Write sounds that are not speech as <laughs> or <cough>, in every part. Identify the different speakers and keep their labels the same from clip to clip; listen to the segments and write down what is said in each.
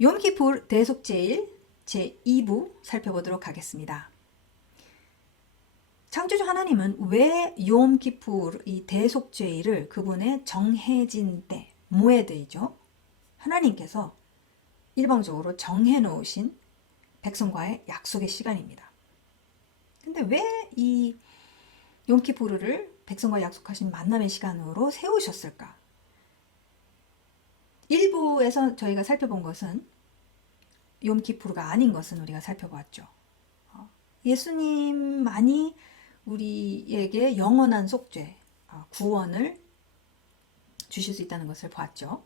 Speaker 1: 욤키푸르 대속제일 제2부 살펴보도록 하겠습니다. 창조주 하나님은 왜 욤키푸르 이 대속죄일을 그분의 정해진 때 모에드이죠. 하나님께서 일방적으로 정해 놓으신 백성과의 약속의 시간입니다. 근데 왜이 욤키푸르를 백성과 약속하신 만남의 시간으로 세우셨을까? 일부에서 저희가 살펴본 것은 욤키푸르가 아닌 것은 우리가 살펴보았죠. 어, 예수님만이 우리에게 영원한 속죄, 어, 구원을 주실 수 있다는 것을 보았죠.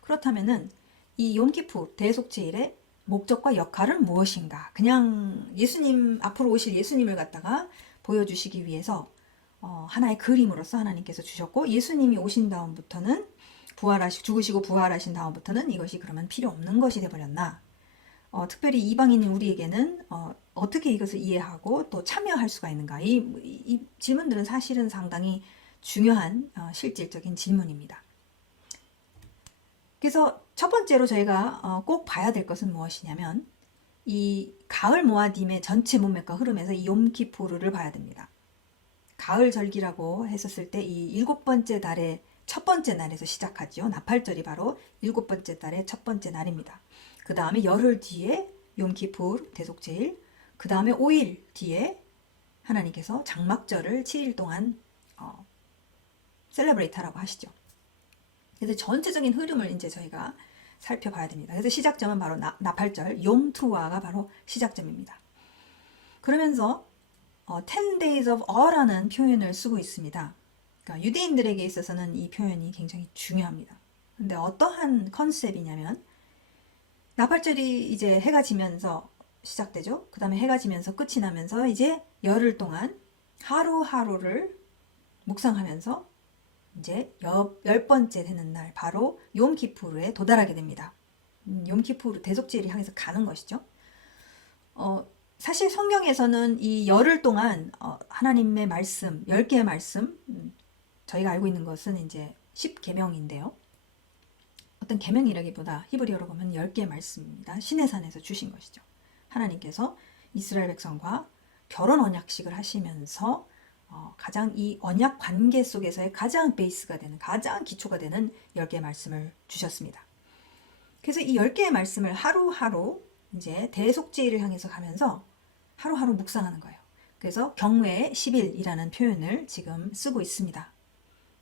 Speaker 1: 그렇다면은 이 욤키푸 대속제일의 목적과 역할은 무엇인가? 그냥 예수님 앞으로 오실 예수님을 갖다가 보여주시기 위해서 어, 하나의 그림으로서 하나님께서 주셨고 예수님이 오신 다음부터는 부활하시 죽으시고 부활하신 다음부터는 이것이 그러면 필요 없는 것이 되버렸나? 어, 특별히 이방인인 우리에게는 어, 어떻게 이것을 이해하고 또 참여할 수가 있는가? 이, 이, 이 질문들은 사실은 상당히 중요한 어, 실질적인 질문입니다. 그래서 첫 번째로 저희가 어, 꼭 봐야 될 것은 무엇이냐면 이 가을 모아딤의 전체 문맥과 흐름에서 이 욤키푸르를 봐야 됩니다. 가을 절기라고 했었을 때 이 일곱 번째 달의 첫 번째 날에서 시작하지요. 나팔절이 바로 일곱 번째 달의 첫 번째 날입니다. 그 다음에 열흘 뒤에 욤키푸르 대속제일, 그 다음에 5일 뒤에 하나님께서 장막절을 7일 동안 어, 셀레브레이트 하라고 하시죠. 그래서 전체적인 흐름을 이제 저희가 살펴봐야 됩니다. 그래서 시작점은 바로 나, 나팔절, 용투와가 바로 시작점입니다. 그러면서 어, 10 days of aw라는 표현을 쓰고 있습니다. 그러니까 유대인들에게 있어서는 이 표현이 굉장히 중요합니다. 근데 어떠한 컨셉이냐면 나팔절이 이제 해가 지면서 시작되죠. 그 다음에 해가 지면서 끝이 나면서 이제 열흘 동안 하루하루를 묵상하면서 이제 열 번째 되는 날 바로 욤키푸르에 도달하게 됩니다. 음, 욤키푸르 대속제일을 향해서 가는 것이죠. 어, 사실 성경에서는 이 열흘 동안 어, 하나님의 말씀, 열 개의 말씀, 음, 저희가 알고 있는 것은 이제 10계명인데요. 어떤 계명이라기보다 히브리어로 보면 10개의 말씀입니다. 신의 산에서 주신 것이죠. 하나님께서 이스라엘 백성과 결혼 언약식을 하시면서 어, 가장 이 언약 관계 속에서의 가장 베이스가 되는 가장 기초가 되는 10개의 말씀을 주셨습니다. 그래서 이 10개의 말씀을 하루하루 이제 대속제일을 향해서 가면서 하루하루 묵상하는 거예요. 그래서 경외의 10일이라는 표현을 지금 쓰고 있습니다.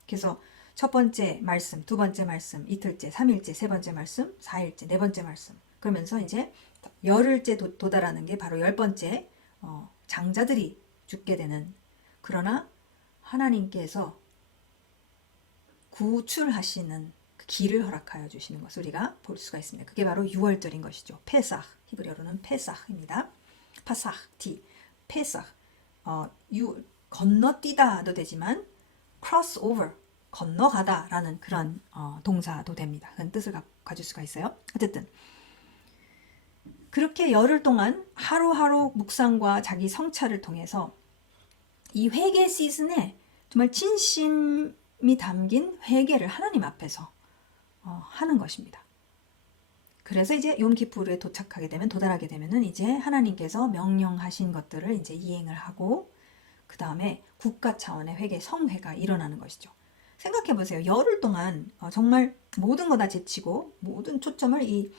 Speaker 1: 그래서 첫 번째 말씀, 두 번째 말씀, 이틀째, 삼일째, 세 번째 말씀, 사일째, 네 번째 말씀. 그러면서 이제 열흘째 도, 달하는 게 바로 열 번째 어, 장자들이 죽게 되는 그러나 하나님께서 구출하시는 그 길을 허락하여 주시는 것을 우리가 볼 수가 있습니다. 그게 바로 6월절인 것이죠. 페삭 히브리어로는 페삭입니다. 파삭 티 페삭 어, 유, 건너뛰다도 되지만 cross over 건너가다 라는 그런 어, 동사도 됩니다. 그런 뜻을 가, 가질 수가 있어요. 어쨌든 그렇게 열흘 동안 하루하루 묵상과 자기 성찰을 통해서 이 회개 시즌에 정말 진심이 담긴 회개를 하나님 앞에서 어, 하는 것입니다. 그래서 이제 욤키푸르에 도착하게 되면 도달하게 되면은 이제 하나님께서 명령하신 것들을 이제 이행을 하고 그 다음에 국가 차원의 회개 성회가 일어나는 것이죠. 생각해 보세요. 열흘 동안 어, 정말 모든 거 다 제치고 모든 초점을 이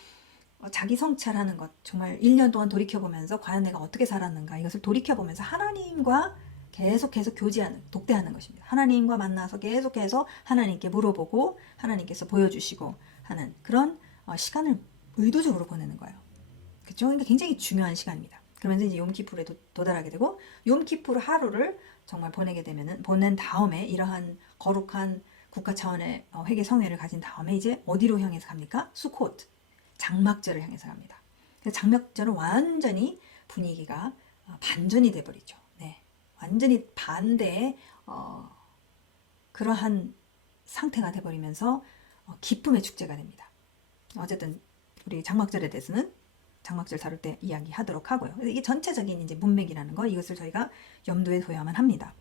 Speaker 1: 어, 자기 성찰하는 것 정말 1년 동안 돌이켜 보면서 과연 내가 어떻게 살았는가 이것을 돌이켜 보면서 하나님과 계속해서 교제하는 독대하는 것입니다. 하나님과 만나서 계속해서 하나님께 물어보고 하나님께서 보여주시고 하는 그런 어, 시간을 의도적으로 보내는 거예요. 그렇죠? 그러니까 굉장히 중요한 시간입니다. 그러면서 이제 욤키푸르에 도, 도달하게 되고 욤키푸르 하루를 정말 보내게 되면은 보낸 다음에 이러한 거룩한 국가 차원의 어, 회개 성회를 가진 다음에 이제 어디로 향해서 갑니까? 수코트 장막절을 향해서 갑니다. 그래서 장막절은 완전히 분위기가 어, 반전이 돼버리죠. 네, 완전히 반대의 어, 그러한 상태가 돼버리면서 어, 기쁨의 축제가 됩니다. 어쨌든 우리 장막절에 대해서는 장막절 다룰 때 이야기하도록 하고요. 이게 전체적인 이제 문맥이라는 거 이것을 저희가 염두에 둬야만 합니다.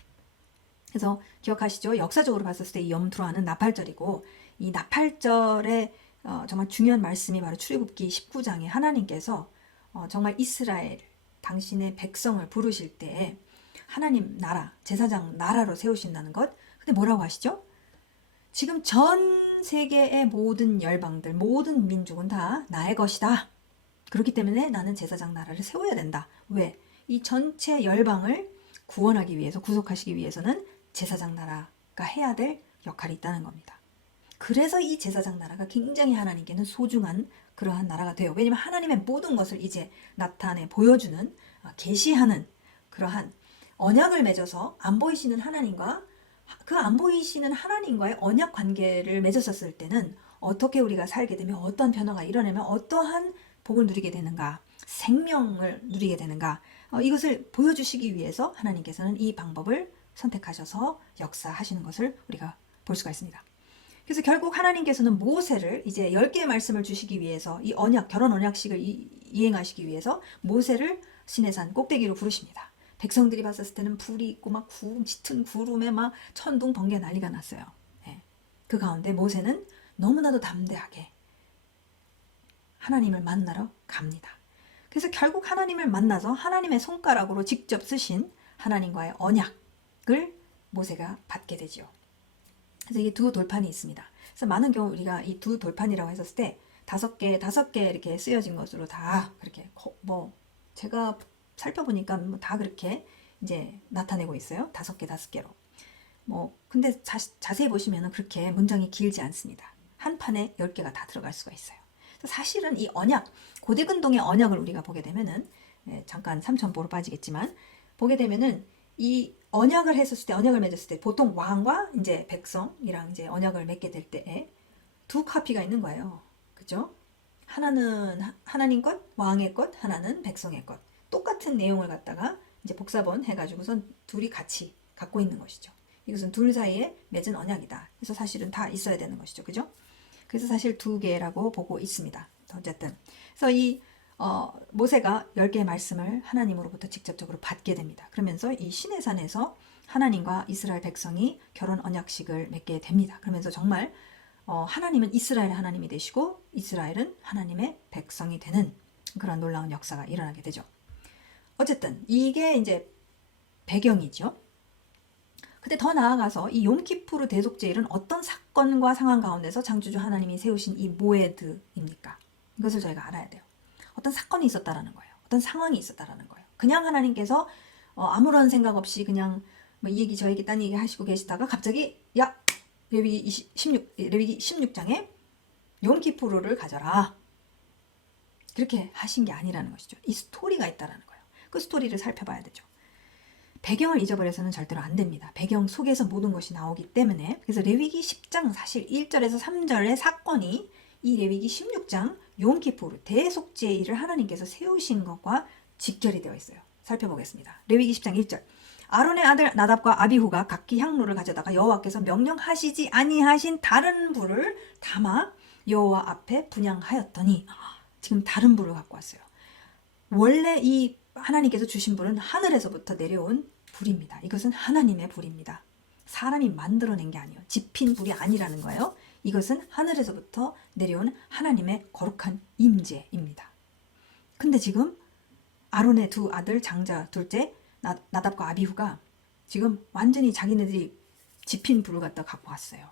Speaker 1: 그래서 기억하시죠? 역사적으로 봤을 때 이 염투라는 나팔절이고 이 나팔절의 어, 정말 중요한 말씀이 바로 출애굽기 19장에 하나님께서 어, 정말 이스라엘 당신의 백성을 부르실 때 하나님 나라 제사장 나라로 세우신다는 것. 근데 뭐라고 하시죠? 지금 전 세계의 모든 열방들 모든 민족은 다 나의 것이다. 그렇기 때문에 나는 제사장 나라를 세워야 된다. 왜? 이 전체 열방을 구원하기 위해서 구속하시기 위해서는 제사장 나라가 해야 될 역할이 있다는 겁니다. 그래서 이 제사장 나라가 굉장히 하나님께는 소중한 그러한 나라가 돼요. 왜냐하면 하나님의 모든 것을 이제 나타내 보여주는 아, 계시하는 그러한 언약을 맺어서 안 보이시는 하나님과 그 안 보이시는 하나님과의 언약 관계를 맺었었을 때는 어떻게 우리가 살게 되면 어떤 변화가 일어나면 어떠한 복을 누리게 되는가 생명을 누리게 되는가 어, 이것을 보여주시기 위해서 하나님께서는 이 방법을 선택하셔서 역사하시는 것을 우리가 볼 수가 있습니다. 그래서 결국 하나님께서는 모세를 이제 10개의 말씀을 주시기 위해서 이 언약, 결혼 언약식을 이, 이행하시기 위해서 모세를 시내산 꼭대기로 부르십니다. 백성들이 봤었을 때는 불이 있고 막 구, 짙은 구름에 막 천둥 번개 난리가 났어요. 예. 그 가운데 모세는 너무나도 담대하게 하나님을 만나러 갑니다. 그래서 결국 하나님을 만나서 하나님의 손가락으로 직접 쓰신 하나님과의 언약 을 모세가 받게 되죠. 그래서 이게 두 돌판이 있습니다. 그래서 많은 경우 우리가 이 두 돌판이라고 했었을 때 다섯 개, 다섯 개 이렇게 쓰여진 것으로 다 그렇게 거- 뭐 제가 살펴보니까 뭐 다 그렇게 이제 나타내고 있어요. 다섯 개, 다섯 개로. 뭐 근데 자, 자세히 보시면은 그렇게 문장이 길지 않습니다. 한 판에 열 개가 다 들어갈 수가 있어요. 사실은 이 언약, 고대근동의 언약을 우리가 보게 되면은 예, 잠깐 삼천포로 빠지겠지만 보게 되면은 이 언약을 했었을 때 언약을 맺었을 때 보통 왕과 이제 백성이랑 이제 언약을 맺게 될 때에 두 카피가 있는 거예요. 그죠? 하나는 하- 하나님 것, 왕의 것, 하나는 백성의 것. 똑같은 내용을 갖다가 이제 복사본 해가지고선 둘이 같이 갖고 있는 것이죠. 이것은 둘 사이에 맺은 언약이다. 그래서 사실은 다 있어야 되는 것이죠. 그죠? 그래서 사실 두 개라고 보고 있습니다. 어쨌든. 그래서 이 어, 모세가 10개의 말씀을 하나님으로부터 직접적으로 받게 됩니다. 그러면서 이 시내산에서 하나님과 이스라엘 백성이 결혼 언약식을 맺게 됩니다. 그러면서 정말 어, 하나님은 이스라엘의 하나님이 되시고 이스라엘은 하나님의 백성이 되는 그런 놀라운 역사가 일어나게 되죠. 어쨌든 이게 이제 배경이죠. 근데 더 나아가서 이 욤키푸르 대속제일은 어떤 사건과 상황 가운데서 창조주 하나님이 세우신 이 모에드입니까? 이것을 저희가 알아야 돼요. 어떤 사건이 있었다라는 거예요. 어떤 상황이 있었다라는 거예요. 그냥 하나님께서 어, 아무런 생각 없이 그냥 뭐 이 얘기 저 얘기 딴 얘기 하시고 계시다가 갑자기 야 레위기 16 레위기 16장에 욤키푸르를 가져라. 그렇게 하신 게 아니라는 것이죠. 이 스토리가 있다라는 거예요. 그 스토리를 살펴봐야 되죠. 배경을 잊어버려서는 절대로 안 됩니다. 배경 속에서 모든 것이 나오기 때문에 그래서 레위기 10장 사실 1절에서 3절의 사건이 이 레위기 16장 욤키푸르 대속제일을 하나님께서 세우신 것과 직결이 되어 있어요. 살펴보겠습니다. 레위기 10장 1절 아론의 아들 나답과 아비후가 각기 향로를 가져다가 여호와께서 명령하시지 아니하신 다른 불을 담아 여호와 앞에 분양하였더니 지금 다른 불을 갖고 왔어요. 원래 이 하나님께서 주신 불은 하늘에서부터 내려온 불입니다. 이것은 하나님의 불입니다. 사람이 만들어낸 게 아니에요. 집힌 불이 아니라는 거예요. 이것은 하늘에서부터 내려온 하나님의 거룩한 임재입니다. 근데 지금 아론의 두 아들 장자 둘째 나, 나답과 아비후가 지금 완전히 자기네들이 집힌 불을 갖다 갖고 왔어요.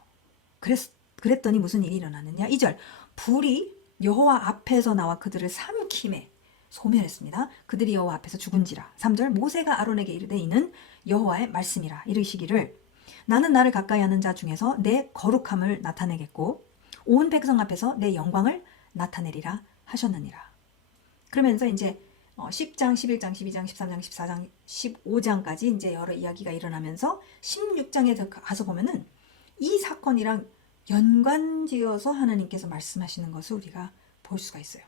Speaker 1: 그랬, 그랬더니 무슨 일이 일어나느냐? 2절 불이 여호와 앞에서 나와 그들을 삼킴에 소멸했습니다. 그들이 여호와 앞에서 죽은지라. 3절 모세가 아론에게 이르되 이는 여호와의 말씀이라 이르시기를 나는 나를 가까이 하는 자 중에서 내 거룩함을 나타내겠고 온 백성 앞에서 내 영광을 나타내리라 하셨느니라. 그러면서 이제 어, 10장, 11장, 12장, 13장, 14장, 15장까지 이제 여러 이야기가 일어나면서 16장에 가서 보면은 이 사건이랑 연관지어서 하나님께서 말씀하시는 것을 우리가 볼 수가 있어요.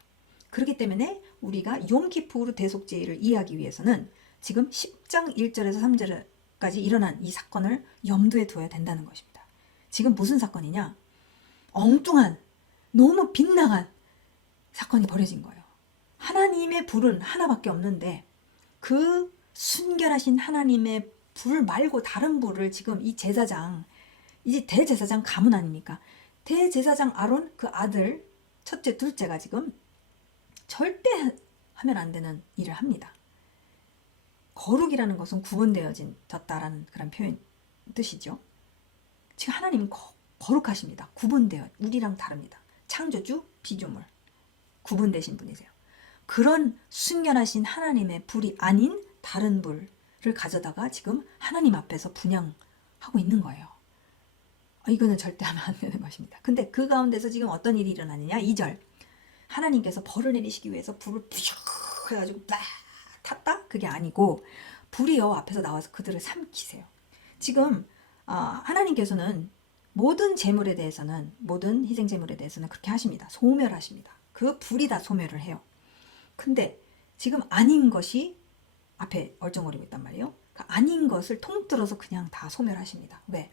Speaker 1: 그렇기 때문에 우리가 욤키푸르 대속제일을 이해하기 위해서는 지금 10장 1절에서 3절 까지 일어난 이 사건을 염두에 두어야 된다는 것입니다. 지금 무슨 사건이냐? 엉뚱한 너무 빗나간 사건이 벌어진 거예요. 하나님의 불은 하나밖에 없는데 그 순결하신 하나님의 불 말고 다른 불을 지금 이 제사장 이제 대제사장 가문 아닙니까? 대제사장 아론 그 아들 첫째, 둘째가 지금 절대 하면 안 되는 일을 합니다. 거룩이라는 것은 구분되어진 졌다라는 그런 표현 뜻이죠. 지금 하나님은 거, 거룩하십니다. 구분되어 우리랑 다릅니다. 창조주, 피조물 구분되신 분이세요. 그런 순결하신 하나님의 불이 아닌 다른 불을 가져다가 지금 하나님 앞에서 분양하고 있는 거예요. 아, 이거는 절대 하면 안 되는 것입니다. 근데 그 가운데서 지금 어떤 일이 일어나느냐? 2절. 하나님께서 벌을 내리시기 위해서 불을 푸슉 해가지고 딱 탔다? 그게 아니고 불이 여 앞에서 나와서 그들을 삼키세요. 지금 아, 하나님께서는 모든 재물에 대해서는 모든 희생 재물에 대해서는 그렇게 하십니다. 소멸하십니다. 그 불이 다 소멸을 해요. 근데 지금 아닌 것이 앞에 얼쩡거리고 있단 말이에요. 그 아닌 것을 통틀어서 그냥 다 소멸하십니다. 왜?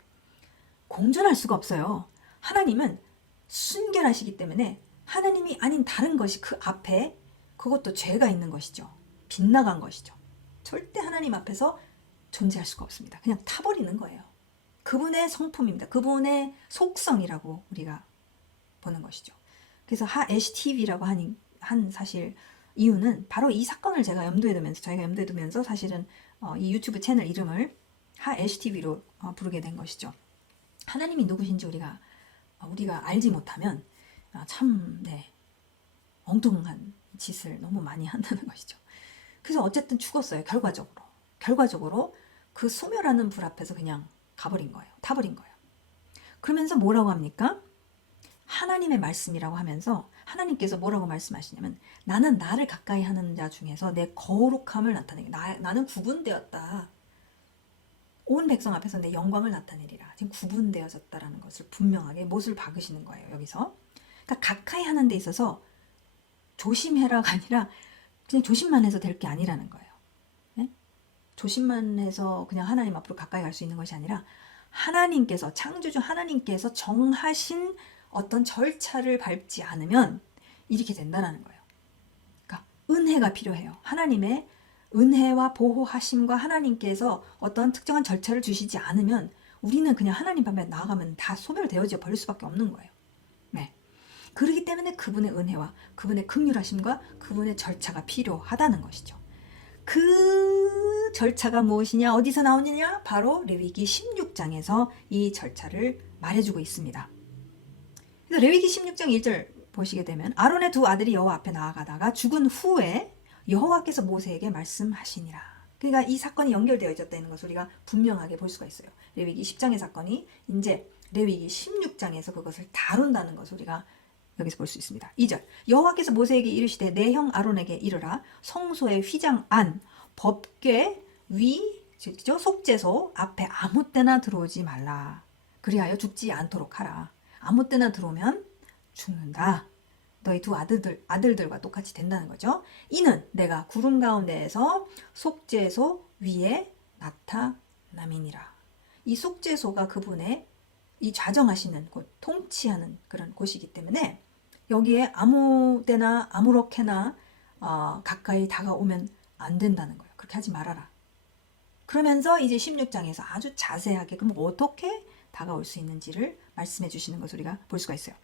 Speaker 1: 공존할 수가 없어요. 하나님은 순결하시기 때문에 하나님이 아닌 다른 것이 그 앞에 그것도 죄가 있는 것이죠. 빗나간 것이죠. 절대 하나님 앞에서 존재할 수가 없습니다. 그냥 타버리는 거예요. 그분의 성품입니다. 그분의 속성이라고 우리가 보는 것이죠. 그래서 하 HTV라고 한, 한 사실 이유는 바로 이 사건을 제가 염두에 두면서 저희가 염두에 두면서 사실은 어, 이 유튜브 채널 이름을 하 HTV로 어, 부르게 된 것이죠. 하나님이 누구신지 우리가 어, 우리가 알지 못하면 아, 참 네, 엉뚱한 짓을 너무 많이 한다는 <laughs> 것이죠. 그래서 어쨌든 죽었어요. 결과적으로 결과적으로 그 소멸하는 불 앞에서 그냥 가버린 거예요. 타버린 거예요. 그러면서 뭐라고 합니까? 하나님의 말씀이라고 하면서 하나님께서 뭐라고 말씀하시냐면 나는 나를 가까이 하는 자 중에서 내 거룩함을 나타내게 나, 나는 구분되었다. 온 백성 앞에서 내 영광을 나타내리라. 지금 구분되어졌다라는 것을 분명하게 못을 박으시는 거예요. 여기서. 그러니까 가까이 하는 데 있어서 조심해라가 아니라 그냥 조심만 해서 될 게 아니라는 거예요. 네? 조심만 해서 그냥 하나님 앞으로 가까이 갈 수 있는 것이 아니라 하나님께서 창조주 하나님께서 정하신 어떤 절차를 밟지 않으면 이렇게 된다는 거예요. 그러니까 은혜가 필요해요. 하나님의 은혜와 보호하심과 하나님께서 어떤 특정한 절차를 주시지 않으면 우리는 그냥 하나님 앞에 나아가면 다 소멸되어져 버릴 수밖에 없는 거예요. 네. 그렇기 때문에 그분의 은혜와 그분의 극률하심과 그분의 절차가 필요하다는 것이죠. 그 절차가 무엇이냐, 어디서 나오느냐? 바로 레위기 16장에서 이 절차를 말해주고 있습니다. 그래서 레위기 16장 1절 보시게 되면 아론의 두 아들이 여호와 앞에 나아가다가 죽은 후에 여호와께서 모세에게 말씀하시니라. 그러니까 이 사건이 연결되어 있었다는 것을 우리가 분명하게 볼 수가 있어요. 레위기 10장의 사건이 이제 레위기 16장에서 그것을 다룬다는 것을 우리가 여기서 볼 수 있습니다. 2절 여호와께서 모세에게 이르시되 내 형 아론에게 이르라 성소의 휘장 안 법궤 위죠 속죄소 앞에 아무 때나 들어오지 말라. 그리하여 죽지 않도록 하라. 아무 때나 들어오면 죽는다. 너희 두 아들들 아들들과 똑같이 된다는 거죠. 이는 내가 구름 가운데에서 속죄소 위에 나타남이니라. 이 속죄소가 그분의 이 좌정하시는 곳, 통치하는 그런 곳이기 때문에 여기에 아무 때나 아무렇게나 어, 가까이 다가오면 안 된다는 거예요. 그렇게 하지 말아라. 그러면서 이제 16장에서 아주 자세하게 그럼 어떻게 다가올 수 있는지를 말씀해 주시는 것을 우리가 볼 수가 있어요.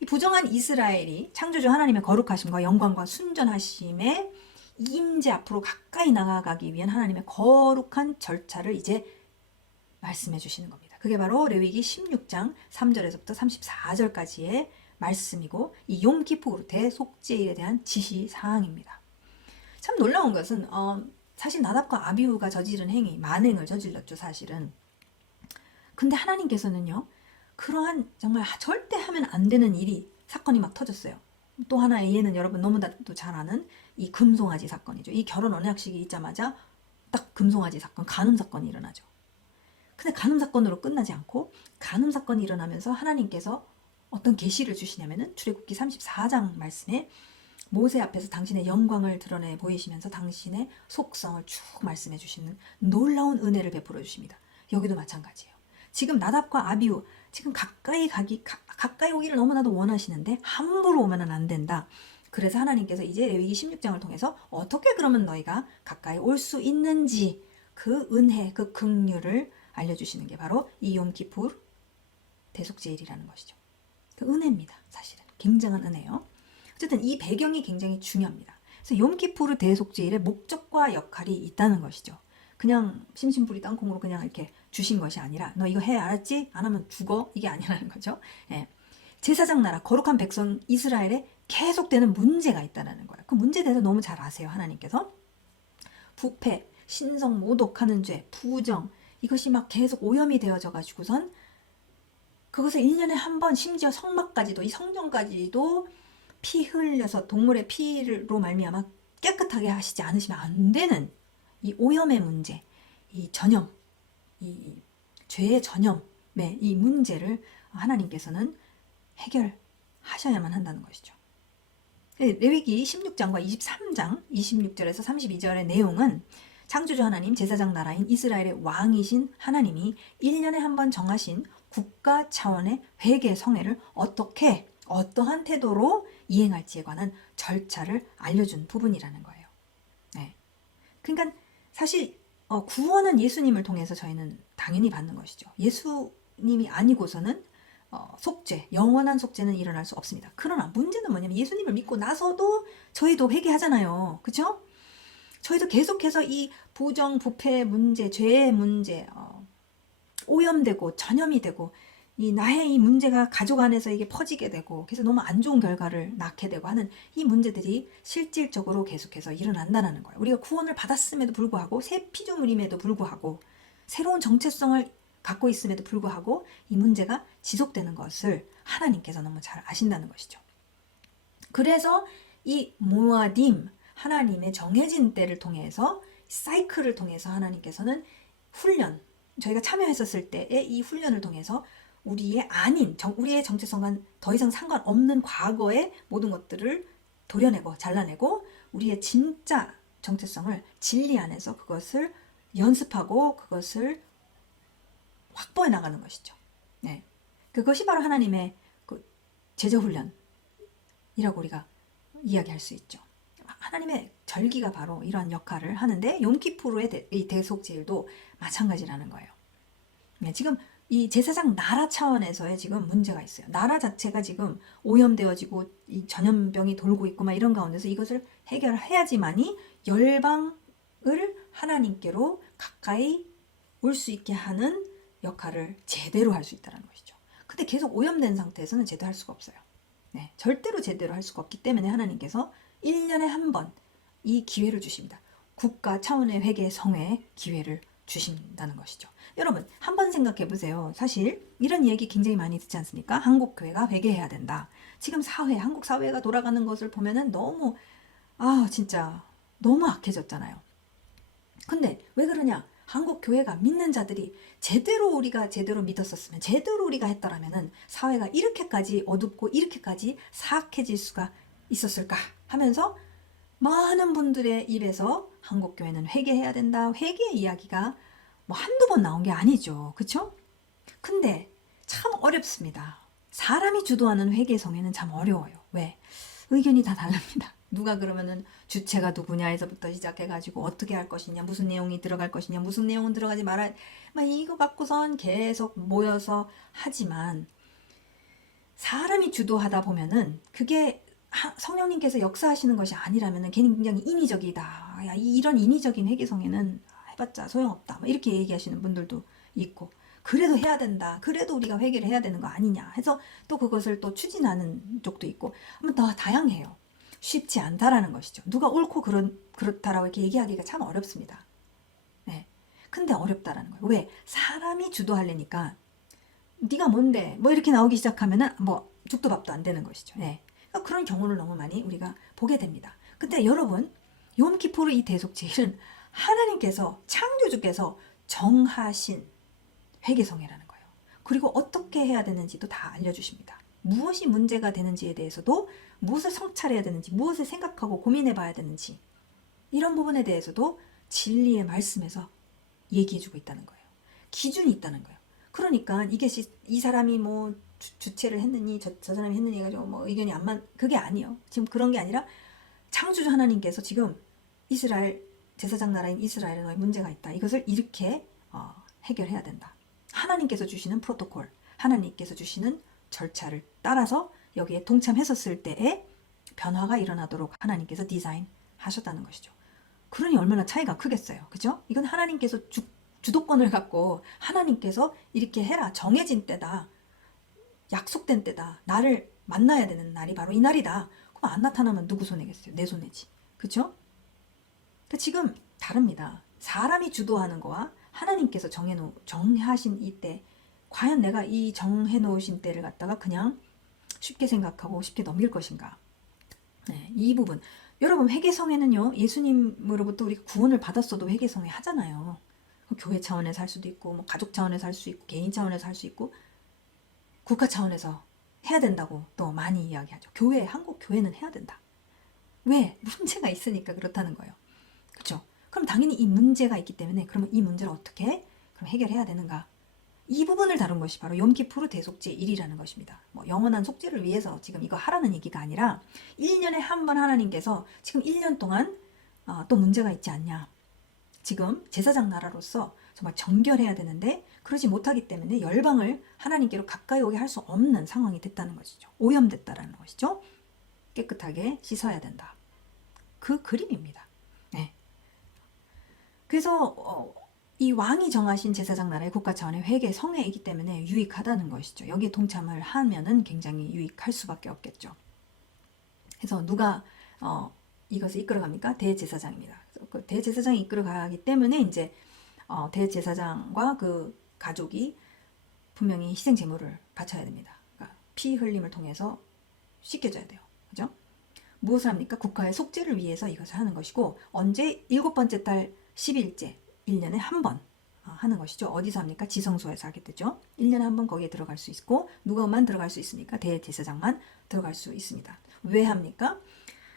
Speaker 1: 이 부정한 이스라엘이 창조주 하나님의 거룩하심과 영광과 순전하심의 임재 앞으로 가까이 나아가기 위한 하나님의 거룩한 절차를 이제 말씀해 주시는 겁니다. 그게 바로 레위기 16장 3절에서부터 34절까지의 말씀이고 이 용키푸르 대속죄에 대한 지시 사항입니다. 참 놀라운 것은 어, 사실 나답과 아비후가 저지른 행위 만행을 저질렀죠 사실은. 근데 하나님께서는요 그러한 정말 절대 하면 안 되는 일이 사건이 막 터졌어요. 또 하나의 예는 여러분 너무나도 잘 아는 이 금송아지 사건이죠. 이 결혼 언약식이 있자마자 딱 금송아지 사건, 간음 사건이 일어나죠. 근데 간음 사건으로 끝나지 않고 간음 사건이 일어나면서 하나님께서 어떤 계시를 주시냐면은 출애굽기 34장 말씀에 모세 앞에서 당신의 영광을 드러내 보이시면서 당신의 속성을 쭉 말씀해 주시는 놀라운 은혜를 베풀어 주십니다. 여기도 마찬가지예요. 지금 나답과 아비우 지금 가까이 가기 가, 가까이 오기를 너무나도 원하시는데 함부로 오면은 안 된다. 그래서 하나님께서 이제 레위기 16장을 통해서 어떻게 그러면 너희가 가까이 올 수 있는지 그 은혜, 그 긍휼을 알려주시는 게 바로 이 욤키푸르 대속제일이라는 것이죠. 그 은혜입니다. 사실은 굉장한 은혜요. 어쨌든 이 배경이 굉장히 중요합니다. 그래서 욤키푸르 대속제일의 목적과 역할이 있다는 것이죠. 그냥 심심풀이 땅콩으로 그냥 이렇게 주신 것이 아니라 너 이거 해 알았지? 안 하면 죽어 이게 아니라는 거죠. 예. 제사장 나라 거룩한 백성 이스라엘에 계속되는 문제가 있다는 거예요. 그 문제에 대해서 너무 잘 아세요 하나님께서 부패, 신성 모독하는 죄, 부정 이것이 막 계속 오염이 되어져 가지고선 그것을 1년에 한 번 심지어 성막까지도 이 성전까지도 피 흘려서 동물의 피로 말미암아 깨끗하게 하시지 않으시면 안 되는 이 오염의 문제, 이 전염, 이 죄의 전염의 이 문제를 하나님께서는 해결하셔야만 한다는 것이죠. 레위기 16장과 23장 26절에서 32절의 내용은 창조주 하나님 제사장 나라인 이스라엘의 왕이신 하나님이 1년에 한 번 정하신 국가 차원의 회개 성회를 어떻게 어떠한 태도로 이행할지에 관한 절차를 알려준 부분이라는 거예요. 네. 그러니까 사실 어, 구원은 예수님을 통해서 저희는 당연히 받는 것이죠. 예수님이 아니고서는 어, 속죄, 영원한 속죄는 일어날 수 없습니다. 그러나 문제는 뭐냐면 예수님을 믿고 나서도 저희도 회개하잖아요. 그렇죠? 저희도 계속해서 이 부정, 부패 문제, 죄의 문제, 어, 오염되고 전염이 되고 이 나의 이 문제가 가족 안에서 이게 퍼지게 되고 그래서 너무 안 좋은 결과를 낳게 되고 하는 이 문제들이 실질적으로 계속해서 일어난다는 거예요. 우리가 구원을 받았음에도 불구하고 새 피조물임에도 불구하고 새로운 정체성을 갖고 있음에도 불구하고 이 문제가 지속되는 것을 하나님께서 너무 잘 아신다는 것이죠. 그래서 이 모아딤 하나님의 정해진 때를 통해서 사이클을 통해서 하나님께서는 훈련 저희가 참여했었을 때의 이 훈련을 통해서 우리의 아닌 정, 우리의 정체성과는 더 이상 상관없는 과거의 모든 것들을 도려내고 잘라내고 우리의 진짜 정체성을 진리 안에서 그것을 연습하고 그것을 확보해 나가는 것이죠. 네. 그것이 바로 하나님의 그 제자 훈련이라고 우리가 이야기할 수 있죠. 하나님의 절기가 바로 이러한 역할을 하는데 이 대속제일도 마찬가지라는 거예요. 네, 지금 이 제사장 나라 차원에서의 지금 문제가 있어요. 나라 자체가 지금 오염되어지고 이 전염병이 돌고 있고 막 이런 가운데서 이것을 해결해야지만이 열방을 하나님께로 가까이 올 수 있게 하는 역할을 제대로 할 수 있다는 것이죠. 근데 계속 오염된 상태에서는 제대로 할 수가 없어요. 네, 절대로 제대로 할 수가 없기 때문에 하나님께서 1년에 한 번 이 기회를 주십니다. 국가 차원의 회개 성회의 기회를 주신다는 것이죠. 여러분, 한번 생각해 보세요. 사실 이런 얘기 굉장히 많이 듣지 않습니까? 한국 교회가 회개해야 된다. 지금 사회, 한국 사회가 돌아가는 것을 보면은 너무 아, 진짜 너무 악해졌잖아요. 근데 왜 그러냐? 한국 교회가 믿는 자들이 제대로 우리가 제대로 믿었었으면 제대로 우리가 했더라면은 사회가 이렇게까지 어둡고 이렇게까지 사악해질 수가 있었을까 하면서 많은 분들의 입에서 한국 교회는 회개해야 된다. 회개 이야기가 뭐 한두 번 나온 게 아니죠. 그쵸? 근데 참 어렵습니다. 사람이 주도하는 회개 성에는 참 어려워요. 왜? 의견이 다 다릅니다. <laughs> 누가 그러면은 주체가 누구냐에서부터 시작해가지고 어떻게 할 것이냐, 무슨 내용이 들어갈 것이냐, 무슨 내용은 들어가지 말아, 막 이거 갖고선 계속 모여서 하지만 사람이 주도하다 보면은 그게 성령님께서 역사하시는 것이 아니라면은 굉장히 인위적이다. 야, 이런 인위적인 회개성에는 해봤자 소용없다. 이렇게 얘기하시는 분들도 있고. 그래도 해야 된다. 그래도 우리가 회개를 해야 되는 거 아니냐 해서 또 그것을 또 추진하는 쪽도 있고. 한번 더 다양해요. 쉽지 않다라는 것이죠. 누가 옳고 그런, 그렇다라고 이렇게 얘기하기가 참 어렵습니다. 네. 근데 어렵다라는 거예요. 왜? 사람이 주도하려니까 네가 뭔데? 뭐 이렇게 나오기 시작하면은 뭐 죽도 밥도 안 되는 것이죠. 네. 그러니까 그런 경우를 너무 많이 우리가 보게 됩니다. 근데 여러분, 욤키푸르 이 대속제일은 하나님께서 창조주께서 정하신 회개성회라는 거예요. 그리고 어떻게 해야 되는지도 다 알려주십니다. 무엇이 문제가 되는지에 대해서도 무엇을 성찰해야 되는지, 무엇을 생각하고 고민해 봐야 되는지, 이런 부분에 대해서도 진리의 말씀에서 얘기해 주고 있다는 거예요. 기준이 있다는 거예요. 그러니까 이게 이 사람이 뭐 주, 체를 했느니 저, 저 사람이 했느니 해가지고 뭐 의견이 안 맞, 그게 아니에요. 지금 그런 게 아니라 창조주 하나님께서 지금 이스라엘 제사장 나라인 이스라엘에 너의 문제가 있다. 이것을 이렇게 어, 해결해야 된다. 하나님께서 주시는 프로토콜, 하나님께서 주시는 절차를 따라서 여기에 동참했었을 때에 변화가 일어나도록 하나님께서 디자인하셨다는 것이죠. 그러니 얼마나 차이가 크겠어요. 그죠? 이건 하나님께서 주, 주도권을 갖고 하나님께서 이렇게 해라. 정해진 때다. 약속된 때다. 나를 만나야 되는 날이 바로 이 날이다. 그럼 안 나타나면 누구 손해겠어요? 내 손해지. 그죠? 그 지금 다릅니다. 사람이 주도하는 거와 하나님께서 정해놓 정하신 이때 과연 내가 이 정해놓으신 때를 갖다가 그냥 쉽게 생각하고 쉽게 넘길 것인가? 네, 이 부분. 여러분 회개성에는요 예수님으로부터 우리가 구원을 받았어도 회개성에 하잖아요. 교회 차원에서 할 수도 있고 뭐 가족 차원에서 할 수 있고 개인 차원에서 할 수 있고 국가 차원에서 해야 된다고 또 많이 이야기하죠. 교회 한국 교회는 해야 된다. 왜 <laughs> 문제가 있으니까 그렇다는 거예요. 그렇죠? 그럼 당연히 이 문제가 있기 때문에 그러면 이 문제를 어떻게 그럼 해결해야 되는가? 이 부분을 다룬 것이 바로 염기푸르 대속제 1이라는 것입니다. 뭐 영원한 속죄를 위해서 지금 이거 하라는 얘기가 아니라 1년에 한 번 하나님께서 지금 1년 동안 어, 또 문제가 있지 않냐. 지금 제사장 나라로서 정말 정결해야 되는데 그러지 못하기 때문에 열방을 하나님께로 가까이 오게 할 수 없는 상황이 됐다는 것이죠. 오염됐다라는 것이죠. 깨끗하게 씻어야 된다. 그 그림입니다. 네. 그래서 어, 이 왕이 정하신 제사장 나라의 국가 차원의 회계 성회이기 때문에 유익하다는 것이죠. 여기에 동참을 하면은 굉장히 유익할 수밖에 없겠죠. 그래서 누가 어, 이것을 이끌어갑니까? 대제사장입니다. 그 대제사장이 이끌어가기 때문에 이제 어, 대제사장과 그 가족이 분명히 희생 제물을 바쳐야 됩니다. 그러니까 피 흘림을 통해서 씻겨져야 돼요. 그죠? 무엇을 합니까? 국가의 속죄를 위해서 이것을 하는 것이고 언제 일곱 번째 달 10일째 1년에 한 번 하는 것이죠. 어디서 합니까? 지성소에서 하게 되죠. 1년에 한 번 거기에 들어갈 수 있고 누가만 들어갈 수 있으니까 대제사장만 들어갈 수 있습니다. 왜 합니까?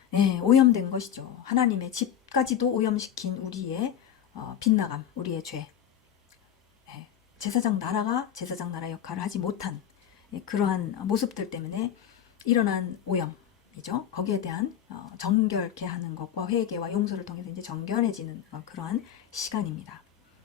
Speaker 1: 네, 오염된 것이죠. 하나님의 집까지도 오염시킨 우리의 어, 빗나감, 우리의 죄. 네, 제사장 나라가 제사장 나라 역할을 하지 못한 예, 그러한 모습들 때문에 일어난 오염 이죠. 거기에 대한 어, 정결케 하는 것과 회개와 용서를 통해서 이제 정결해지는 어, 그러한 시간입니다.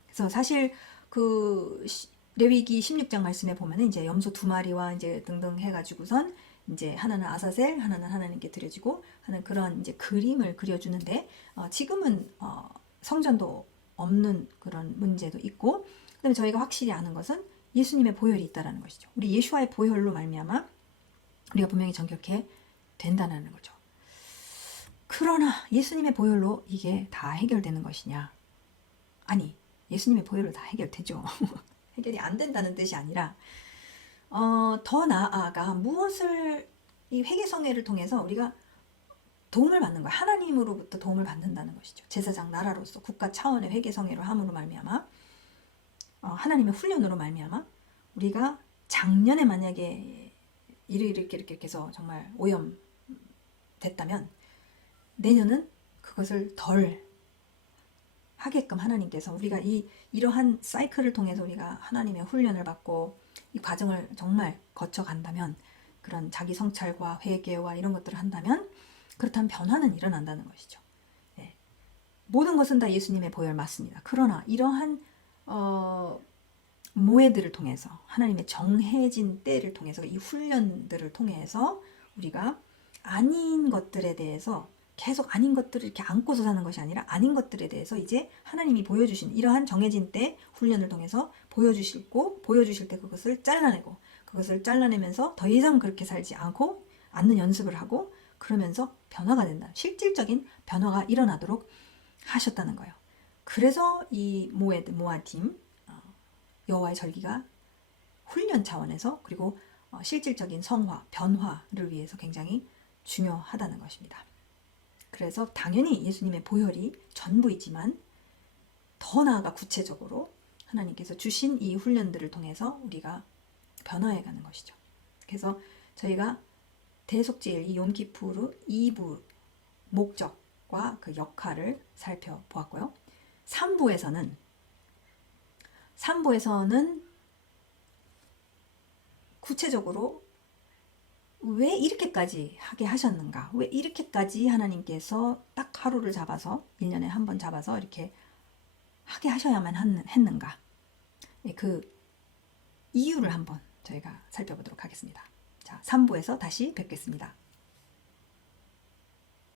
Speaker 1: 그래서 사실 그 시- 레위기 16장 말씀에 보면은 이제 염소 두 마리와 이제 등등 해가지고선 이제 하나는 아사셀, 하나는 하나님께 드려지고 하는 그런 이제 그림을 그려주는데 어, 지금은 어, 성전도 없는 그런 문제도 있고 그다음에 저희가 확실히 아는 것은 예수님의 보혈이 있다라는 것이죠. 우리 예수와의 보혈로 말미암아 우리가 분명히 정결케 된다는 거죠. 그러나 예수님의 보혈로 이게 다 해결되는 것이냐? 아니, 예수님의 보혈로 다 해결되죠. <laughs> 해결이 안 된다는 뜻이 아니라 어, 더 나아가 무엇을 이 회개성회를 통해서 우리가 도움을 받는 거야. 하나님으로부터 도움을 받는다는 것이죠. 제사장 나라로서 국가 차원의 회개성회로 함으로 말미암아 어, 하나님의 훈련으로 말미암아 우리가 작년에 만약에 이렇게 이렇게 이렇게 해서 정말 오염 됐다면 내년은 그것을 덜 하게끔 하나님께서 우리가 이 이러한 사이클을 통해서 우리가 하나님의 훈련을 받고 이 과정을 정말 거쳐 간다면 그런 자기 성찰과 회개와 이런 것들을 한다면 그렇다면 변화는 일어난다는 것이죠. 네. 모든 것은 다 예수님의 보혈 맞습니다. 그러나 이러한 어, 모해들을 통해서 하나님의 정해진 때를 통해서 이 훈련들을 통해서 우리가 아닌 것들에 대해서 계속 아닌 것들을 이렇게 안고서 사는 것이 아니라 아닌 것들에 대해서 이제 하나님이 보여주신 이러한 정해진 때 훈련을 통해서 보여주시고 보여주실 때 그것을 잘라내고 그것을 잘라내면서 더 이상 그렇게 살지 않고 않는 연습을 하고 그러면서 변화가 된다. 실질적인 변화가 일어나도록 하셨다는 거예요. 그래서 이 모에드 모아팀 어, 여호와의 절기가 훈련 차원에서 그리고 어, 실질적인 성화 변화를 위해서 굉장히 중요하다는 것입니다. 그래서 당연히 예수님의 보혈이 전부이지만 더 나아가 구체적으로 하나님께서 주신 이 훈련들을 통해서 우리가 변화해 가는 것이죠. 그래서 저희가 대속제일 이 욤키푸르 2부 목적과 그 역할을 살펴보았고요. 3부에서는 3부에서는 구체적으로 왜 이렇게까지 하게 하셨는가? 왜 이렇게까지 하나님께서 딱 하루를 잡아서 1년에 한 번 잡아서 이렇게 하게 하셔야만 했는- 했는가? 예, 그 이유를 한번 저희가 살펴보도록 하겠습니다. 자, 자, 3부에서 다시 뵙겠습니다.